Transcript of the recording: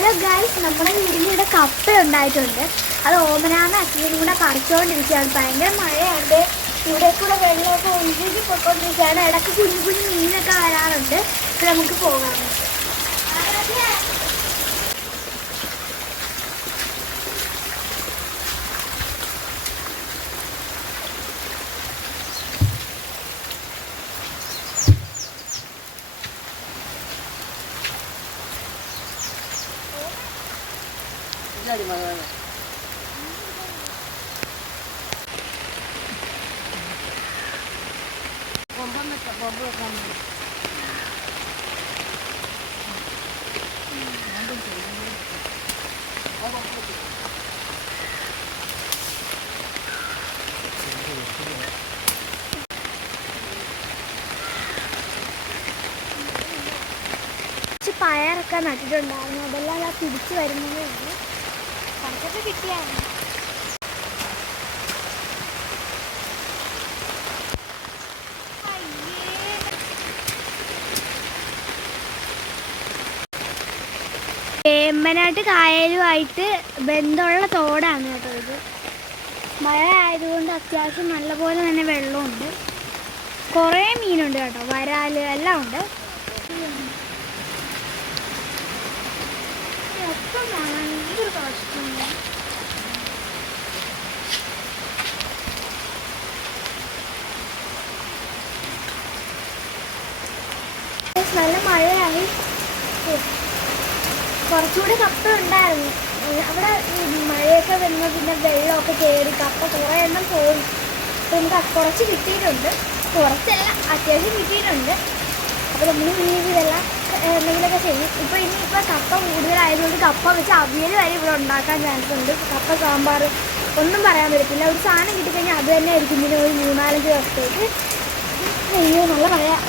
Hello guys, നമ്മുടെ വീടിൻ്റെ കപ്പ ഉണ്ടായിട്ടുണ്ട്. അത് ഓമനാന്ന് അച്ഛനും കൂടെ പറിച്ചുകൊണ്ടിരിക്കുകയാണ്. ഭയങ്കര മഴയുണ്ട്, ഇവിടെ കൂടെ വെള്ളമൊക്കെ ഒഴുകി പൊയ്ക്കൊണ്ടിരിക്കുകയാണ്. ഇടയ്ക്ക് കുഞ്ഞു കുഞ്ഞു മീനൊക്കെ വരാറുണ്ട്. ഇപ്പോൾ നമുക്ക് പോകാം. പയറൊക്കെ നട്ടിട്ടുണ്ടായിരുന്നു. അതെല്ലാം ആ തിരിച്ചു വരുന്നതേ ഉള്ളൂ. കുറച്ചൊക്കെ കിട്ടിയാണ്. വേമ്പനാട്ട് കായലുമായിട്ട് ബന്ധമുള്ള തോടാണ് കേട്ടോ ഇത്. മഴ ആയതുകൊണ്ട് അത്യാവശ്യം നല്ലപോലെ തന്നെ വെള്ളമുണ്ട്. കുറേ മീനുണ്ട് കേട്ടോ, വരാല് എല്ലാം ഉണ്ട്. നല്ല മഴയായി. കുറച്ചുകൂടി കപ്പ ഉണ്ടായിരുന്നു. അവിടെ മഴയൊക്കെ വരുന്ന പിന്നെ വെള്ളമൊക്കെ കയറി കപ്പ കുറേ എണ്ണം പോയി. അപ്പോൾ നമുക്ക് കുറച്ച് കിട്ടിയിട്ടുണ്ട്. കുറച്ചല്ല, അത്യാവശ്യം കിട്ടിയിട്ടുണ്ട്. അപ്പോൾ നമ്മൾ ഇതെല്ലാം എന്തെങ്കിലുമൊക്കെ ചെയ്യും. ഇനിയിപ്പോൾ കപ്പ കൂടുതലായതുകൊണ്ട് കപ്പ വെച്ച് അവിയൽ വരെ ഇവിടെ ഉണ്ടാക്കാൻ ചാൻസ് ഉണ്ട്. കപ്പ സാമ്പാർ ഒന്നും പറയാൻ പറ്റത്തില്ല. ഒരു സാധനം കിട്ടിക്കഴിഞ്ഞാൽ അത് തന്നെ ആയിരിക്കും ഇതിന് ഒരു 3-4 ദിവസത്തേക്ക്. അയ്യോ, നല്ല പറയാം.